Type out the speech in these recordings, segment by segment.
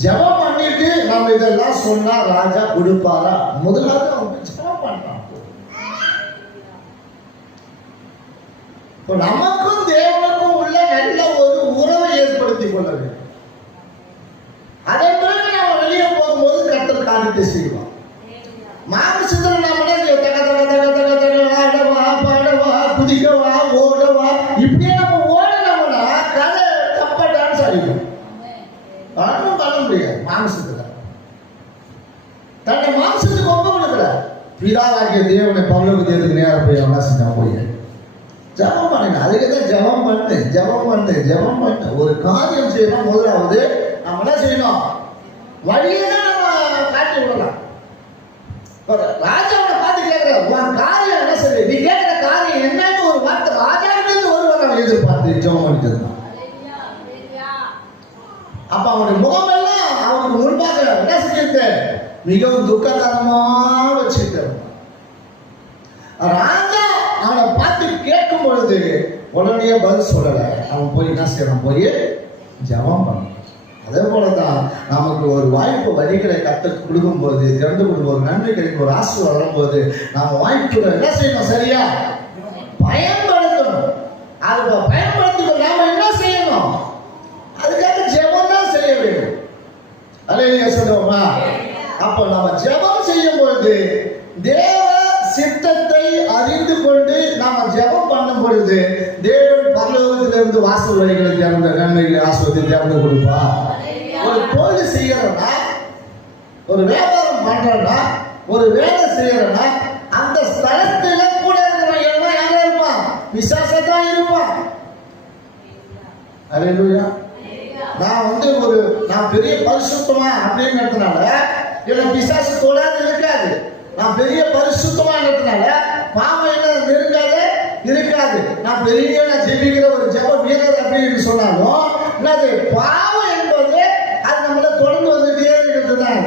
ஜெபம் பண்ணிட்டு நம்ம இதெல்லாம் சொன்னா ராஜா கொடுப்பாரா? முதலாவது அவங்க ஜெபம் பண்றாங்க. இப்போ நமக்கும் தேவனுக்கும் உள்ள நல்ல ஒரு உறவை ஏற்படுத்திக் கொள்ள வேண்டும். அதன் பிறகு நம்ம வெளியே போகும்போது கர்த்தர் காரியத்தை செய்வார். மாமிசத்தில் நாம ஆடவா பாடவா குதிக்கவா ஓடவா இப்படியே நம்ம ஓடணும்னா கதை தப்பா டான்ஸ் ஆடிடும். ஒன்றும் பண்ண முடியாது. மாமிசத்துல தன்னை மாமிசத்துக்கு ஒப்பு கொடுக்கல. பிதாவாகிய தேவனை பரலோக தேவனுக்கு நேரம் போய் அவனா செஞ்சா போய் ஜெபம் பண்ணுங்க. அதுக்குதான் ஜெபம் பண்ணு ஜெபம் பண்ணு ஜெபம் பண்ணு. ஒரு காரியம் செய்யணும். முதலாவது நம்ம என்ன செய்யணும்? வழியே நம்ம காட்டி விடலாம். ராஜாவை பார்த்து கேட்கிற உன் காரியம் என்ன சரி, நீ கேட்கிற காரியம் என்னன்னு ஒரு வார்த்தை ராஜாவிலிருந்து ஒருவர் அவன் எதிர்பார்த்து ஜெபம் பண்ணிட்டு இருந்தான். அப்ப அவனுடைய முகமெல்லாம் அவனுக்கு முன்பாக என்ன செஞ்சிருந்த மிகவும் துக்ககரமா வச்சிருக்க. ராஜா அவனை பார்த்து கேட்கும் பொழுது உடனே பதில் சொல்லல. அவன் போய் என்ன செய்யறான்? போய் ஜெபம் பண்ண. அதே போலதான் நமக்கு ஒரு வாய்ப்பு வழிகளை கற்றுக் கொடுக்கும் போது, திறந்து கொடுக்கும் ஒரு நன்மை கிடைக்கும், ஒரு ஆசீர்வாதம் வரும்போது நாம வாய்ப்புகளை என்ன செய்யணும்? சரியா பயன்படுத்தணும். அதை பயன்படுத்தி நாம என்ன செய்யணும்? அதுக்காக ஜெபம் தான் செய்ய வேண்டும். அல்லேலூயா சொல்லுவோமா? அப்ப நம்ம ஜெபம் செய்யும் பொழுது தேவ சித்தத்தை அறிந்து கொண்டு நாம ஜெபம் பண்ணும் பொழுது தேவன் பரலோகத்திலிருந்து வாசல் வழிகளை திறந்த நன்மைகளை ஆசீர்வாதத்தை திறந்து கொடுப்பார். ஒரு தொழில் செய்யறோம்னா, ஒரு வியாபாரம் பண்றோம்னா, ஒரு வேலை செய்யறோம்னா அந்த ஸ்தலத்துல கூட இருக்கிறவன் எல்லாம் யாரா இருப்பான்? விசுவாசத்தான் இருப்பான். அல்லேலூயா. நான் பெரிய பரிசுத்தமா அப்படிங்கிறதுனால எனக்கு பிசாசு தொடாது இருக்காது. நான் பெரிய பரிசுத்தமா இருக்கிறதுனால பாவம் என்ன இருக்காது. நான் ஜெபிக்கிற ஒரு ஜெப வீரர் அப்படின்னு சொன்னாலும் என்னது பாவம் என்பது அது நம்மள தொடர்ந்து வந்துட்டே இருக்கிறது தான்.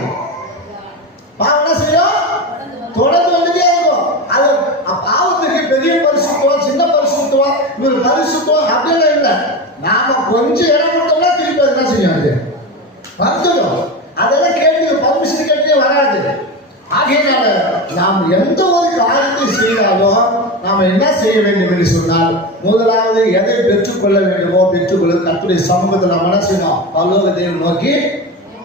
பாவம் என்ன செய்யும்? தொடர்ந்து வந்துட்டே இருக்கும். அது பாவத்துக்கு பெரிய பரிசுத்தம், சின்ன பரிசுத்தம், இவர் பரிசுத்தம் அப்படின்னு இல்லை. நாம கொஞ்சம் இடம் கொடுத்தோம்னா திருப்பி அது என்ன செய்யும்? அது வந்துடும். அதெல்லாம் கேட்டு பர்மிஷன் கேட்டே வராது. ஆகையினால நாம் எந்த ஒரு காரியத்தை செய்தாலும் நாம் என்ன செய்ய வேண்டும் என்று சொன்னால், முதலாவது எதை பெற்றுக்கொள்ள வேண்டுமோ பெற்றுக்கொள்ள கர்த்தருடைய சமூகத்தில் நாம் என்ன செய்யணும்? பரலோக தேவனை நோக்கி